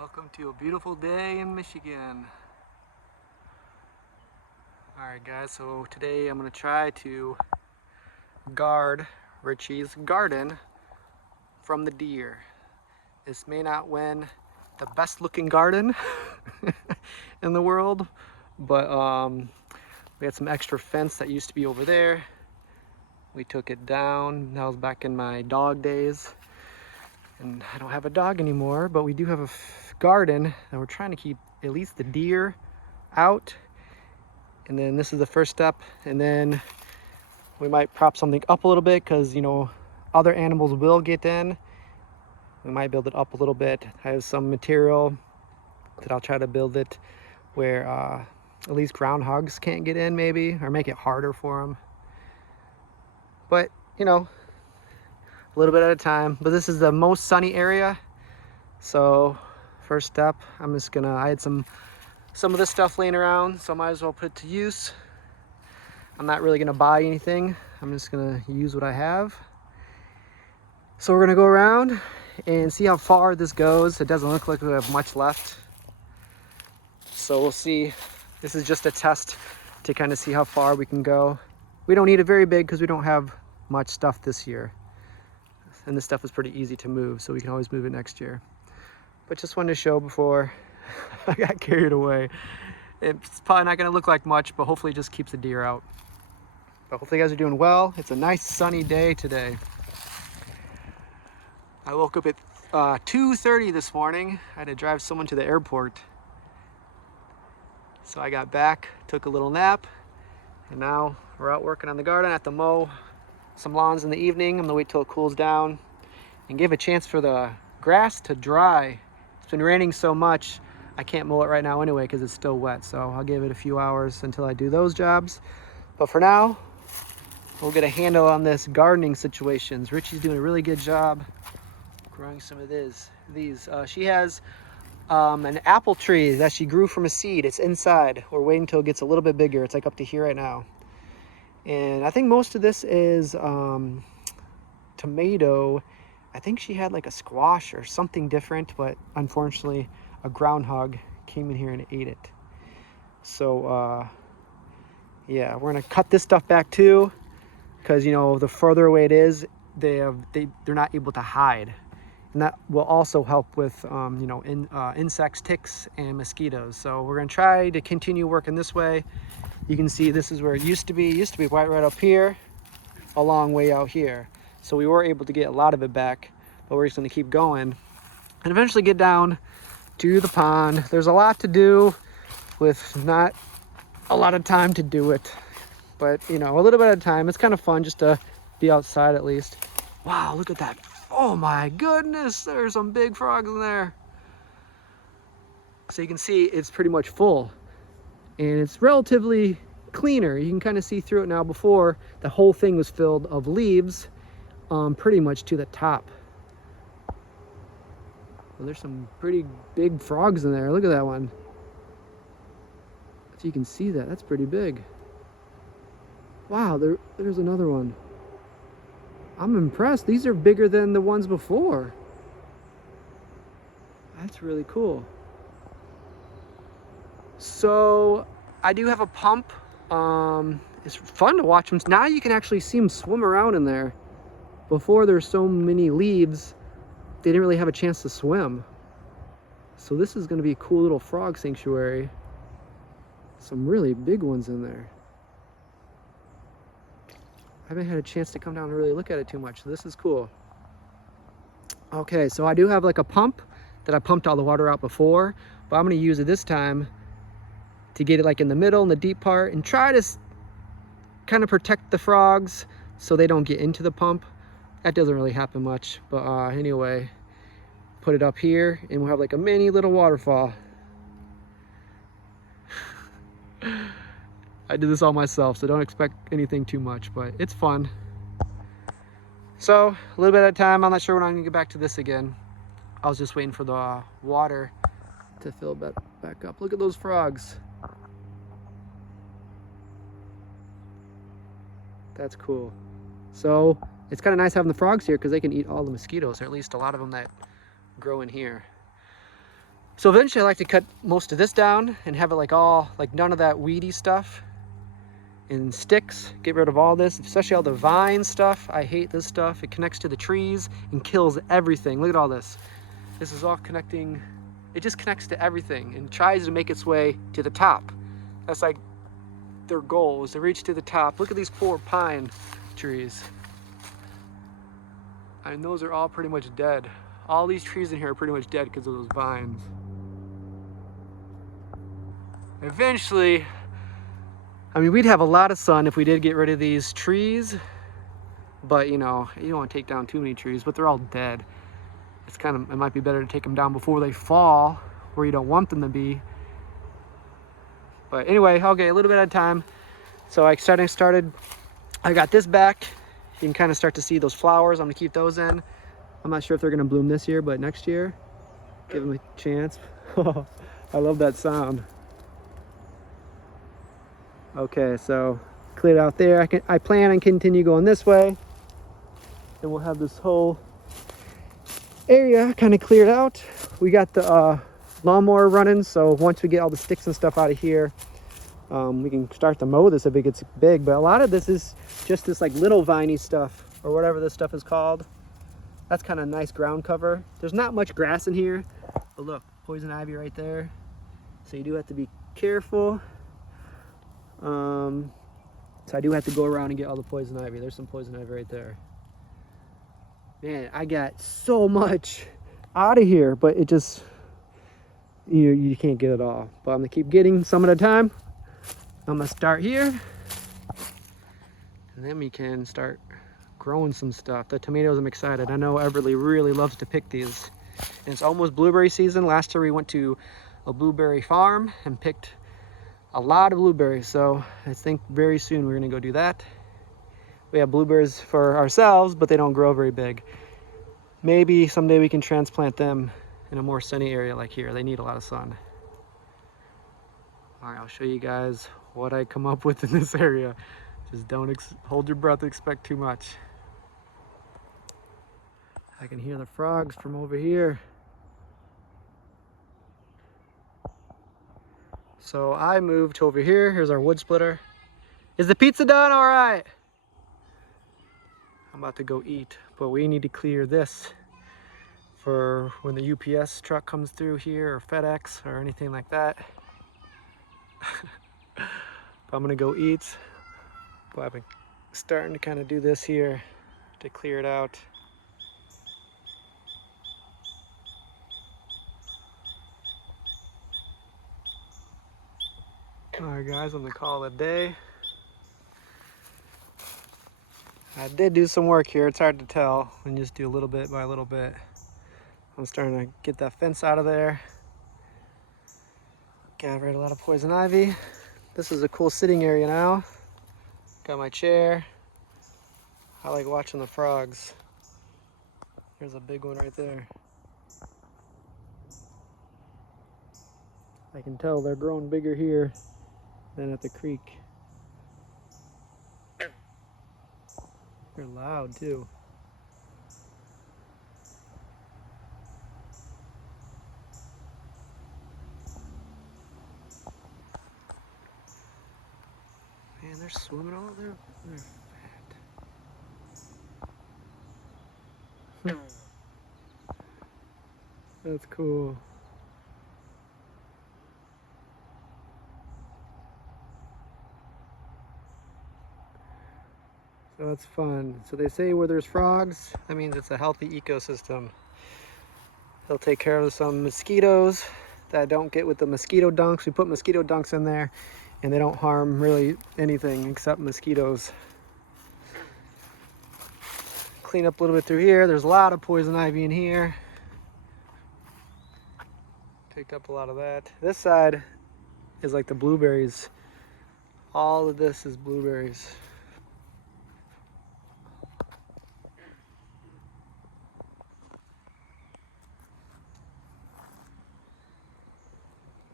Welcome to a beautiful day in Michigan. Alright guys, so today I'm going to try to guard Reche's garden from the deer. This may not win the best looking garden in the world, but we had some extra fence that used to be over there. We took it down. That was back in my dog days. And I don't have a dog anymore, but we do have a garden that we're trying to keep at least the deer out. And then this is the first step, and then we might prop something up a little bit because, you know, other animals will get in. We might build it up a little bit. I have some material that I'll try to build it where at least groundhogs can't get in, maybe, or make it harder for them. But, you know, a little bit at a time. But this is the most sunny area, so first step, I'm just gonna, I had some of this stuff laying around, so I might as well put it to use. I'm not really gonna buy anything, I'm just gonna use what I have. So we're gonna go around and see how far this goes. It doesn't look like we have much left, so we'll see. This is just a test to kind of see how far we can go. We don't need it very big because we don't have much stuff this year, and this stuff is pretty easy to move, so we can always move it next year. But just wanted to show before I got carried away. It's probably not gonna look like much, but hopefully it just keeps the deer out. But hopefully you guys are doing well. It's a nice sunny day today. I woke up at 2:30 this morning. I had to drive someone to the airport. So I got back, took a little nap, and now we're out working on the garden. I have to mow some lawns in the evening. I'm gonna wait till it cools down and give a chance for the grass to dry. It's been raining so much, I can't mow it right now anyway because it's still wet. So I'll give it a few hours until I do those jobs. But for now, we'll get a handle on this gardening situations. Richie's doing a really good job growing some of these. She has an apple tree that she grew from a seed. It's inside. We're waiting until it gets a little bit bigger. It's like up to here right now. And I think most of this is tomato. I think she had like a squash or something different, but unfortunately a groundhog came in here and ate it. So yeah, we're gonna cut this stuff back too, because, you know, the further away it is, they're not able to hide, and that will also help with you know, insects, ticks, and mosquitoes. So we're gonna try to continue working this way. You can see this is where it used to be. It used to be right up here, a long way out here. So we were able to get a lot of it back, but we're just gonna keep going and eventually get down to the pond. There's a lot to do with not a lot of time to do it, but, you know, a little bit at a time. It's kind of fun just to be outside at least. Wow, look at that. Oh my goodness, there's some big frogs in there. So you can see it's pretty much full, and it's relatively cleaner. You can kind of see through it now. Before, the whole thing was filled of leaves, pretty much to the top. Well, there's some pretty big frogs in there. Look at that one. So you can see that. That's pretty big. Wow, there's another one. I'm impressed. These are bigger than the ones before. That's really cool. So I do have a pump. It's fun to watch them. Now you can actually see them swim around in there. Before, there's so many leaves, they didn't really have a chance to swim. So this is going to be a cool little frog sanctuary. Some really big ones in there. I haven't had a chance to come down and really look at it too much, so this is cool. Okay, so I do have like a pump that I pumped all the water out before, but I'm going to use it this time to get it like in the middle, in the deep part, and try to kind of protect the frogs so they don't get into the pump. That doesn't really happen much, but anyway, put it up here and we'll have like a mini little waterfall. I did this all myself, so don't expect anything too much, but it's fun. So a little bit at a time. I'm not sure when I'm gonna get back to this again. I was just waiting for the water to fill back up. Look at those frogs. That's cool. So it's kind of nice having the frogs here because they can eat all the mosquitoes, or at least a lot of them that grow in here. So eventually I like to cut most of this down and have it like all, like none of that weedy stuff and sticks. Get rid of all this, especially all the vine stuff. I hate this stuff. It connects to the trees and kills everything. Look at all this. This is all connecting. It just connects to everything and tries to make its way to the top. That's like their goal, is to reach to the top. Look at these poor pine trees. And those are all pretty much dead. All these trees in here are pretty much dead because of those vines. Eventually, I mean, we'd have a lot of sun if we did get rid of these trees, but you know, you don't want to take down too many trees, but they're all dead. It's kind of, it might be better to take them down before they fall where you don't want them to be. But anyway, okay, a little bit at a time. So I got this back. You can kind of start to see those flowers. I'm gonna keep those in. I'm not sure if they're gonna bloom this year, but next year, give them a chance. I love that sound. Okay, so cleared out there. I plan on continue going this way, and we'll have this whole area kind of cleared out. We got the lawnmower running, so once we get all the sticks and stuff out of here, we can start to mow this if it gets big. But a lot of this is just this like little viney stuff, or whatever this stuff is called. That's kind of nice ground cover. There's not much grass in here, but look, poison ivy right there. So you do have to be careful. So I do have to go around and get all the poison ivy. There's some poison ivy right there. Man, I got so much out of here, but it just, you can't get it all. But I'm gonna keep getting some at a time. I'm gonna start here, and then we can start growing some stuff. The tomatoes, I'm excited. I know Everly really loves to pick these. And it's almost blueberry season. Last year we went to a blueberry farm and picked a lot of blueberries, so I think very soon we're gonna go do that. We have blueberries for ourselves, but they don't grow very big. Maybe someday we can transplant them in a more sunny area like here. They need a lot of sun. All right, I'll show you guys what I come up with in this area. Just don't hold your breath, expect too much. I can hear the frogs from over here. So I moved to over here. Here's our wood splitter. Is the pizza done? All right. I'm about to go eat, but we need to clear this for when the UPS truck comes through here, or FedEx, or anything like that. I'm gonna go eat, but I've been starting to kind of do this here to clear it out. Alright guys, I'm gonna call it a day. I did do some work here. It's hard to tell when you just do a little bit by a little bit. I'm starting to get that fence out of there. Got rid of a lot of poison ivy. This is a cool sitting area now. Got my chair. I like watching the frogs. There's a big one right there. I can tell they're growing bigger here than at the creek. They're loud too. Man, they're swimming all there. They're fat. That's cool. So it's fun. So they say where there's frogs, that means it's a healthy ecosystem. They'll take care of some mosquitoes that don't get with the mosquito dunks. We put mosquito dunks in there and they don't harm really anything except mosquitoes. Clean up a little bit through here. There's a lot of poison ivy in here. Picked up a lot of that. This side is like the blueberries. All of this is blueberries.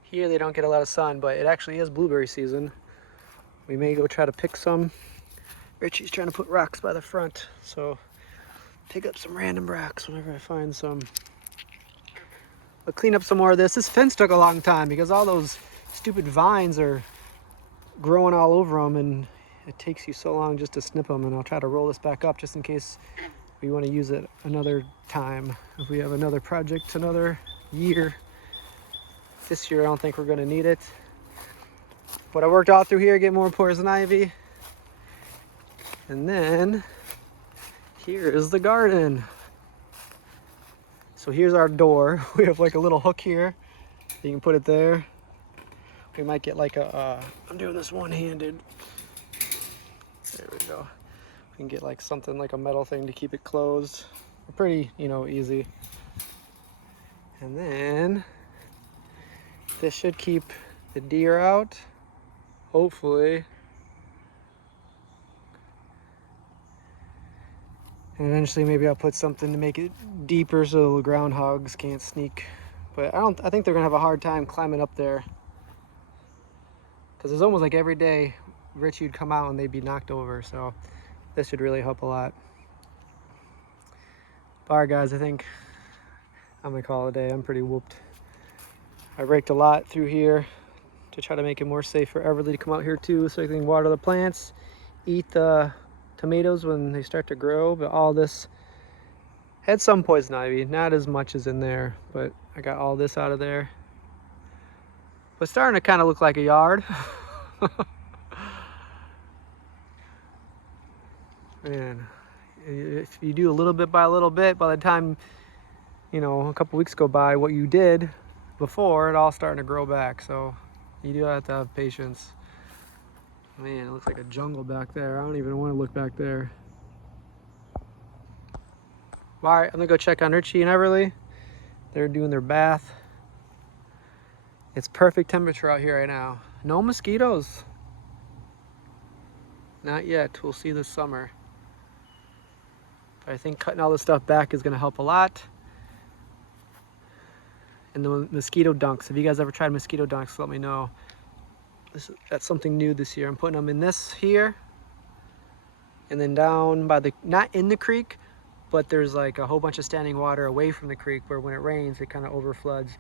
Here they don't get a lot of sun, but it actually is blueberry season. We may go try to pick some. Richie's trying to put rocks by the front, so pick up some random rocks whenever I find some. I'll clean up some more of this. This fence took a long time because all those stupid vines are growing all over them, and it takes you so long just to snip them. And I'll try to roll this back up just in case we want to use it another time. If we have another project, another year. This year I don't think we're going to need it. But I worked all through here, get more poison ivy. And then here is the garden. So here's our door. We have like a little hook here. You can put it there. We might get like a, I'm doing this one-handed. There we go. We can get like something like a metal thing to keep it closed. Pretty, you know, easy. And then this should keep the deer out, hopefully. And eventually maybe I'll put something to make it deeper so the groundhogs can't sneak. But I think they're gonna have a hard time climbing up there. Because it's almost like every day Reche would come out and they'd be knocked over. So this should really help a lot. All right guys, I think I'm gonna call it a day. I'm pretty whooped. I raked a lot through here to try to make it more safe for Everly to come out here too, so they can water the plants, eat the tomatoes when they start to grow. But all this had some poison ivy, not as much as in there, but I got all this out of there. But it's starting to kind of look like a yard. Man, if you do a little bit by a little bit, by the time, you know, a couple weeks go by, what you did before, it all starting to grow back. So you do have to have patience. Man, it looks like a jungle back there. I don't even want to look back there. All right, I'm gonna go check on Reche and Everly. They're doing their bath. It's perfect temperature out here right now. No mosquitoes. Not yet. We'll see this summer. But I think cutting all this stuff back is gonna help a lot. And the mosquito dunks. If you guys ever tried mosquito dunks, let me know. That's something new this year. I'm putting them in this here, and then down by the, not in the creek, but there's like a whole bunch of standing water away from the creek where when it rains, it kind of overfloods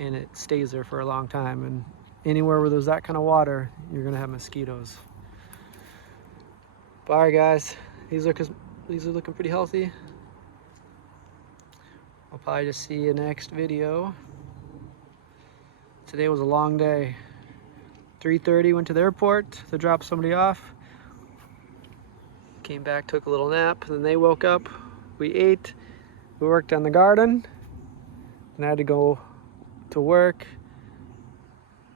and it stays there for a long time. And anywhere where there's that kind of water, you're gonna have mosquitoes. But all right guys, these are looking pretty healthy. I'll probably just see you next video. Today was a long day. 3:30, went to the airport to drop somebody off. Came back, took a little nap, and then they woke up. We ate, we worked on the garden, and I had to go to work,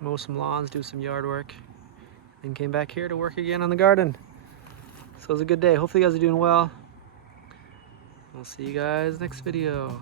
mow some lawns, do some yard work, and came back here to work again on the garden. So it was a good day. Hopefully you guys are doing well. I'll see you guys next video.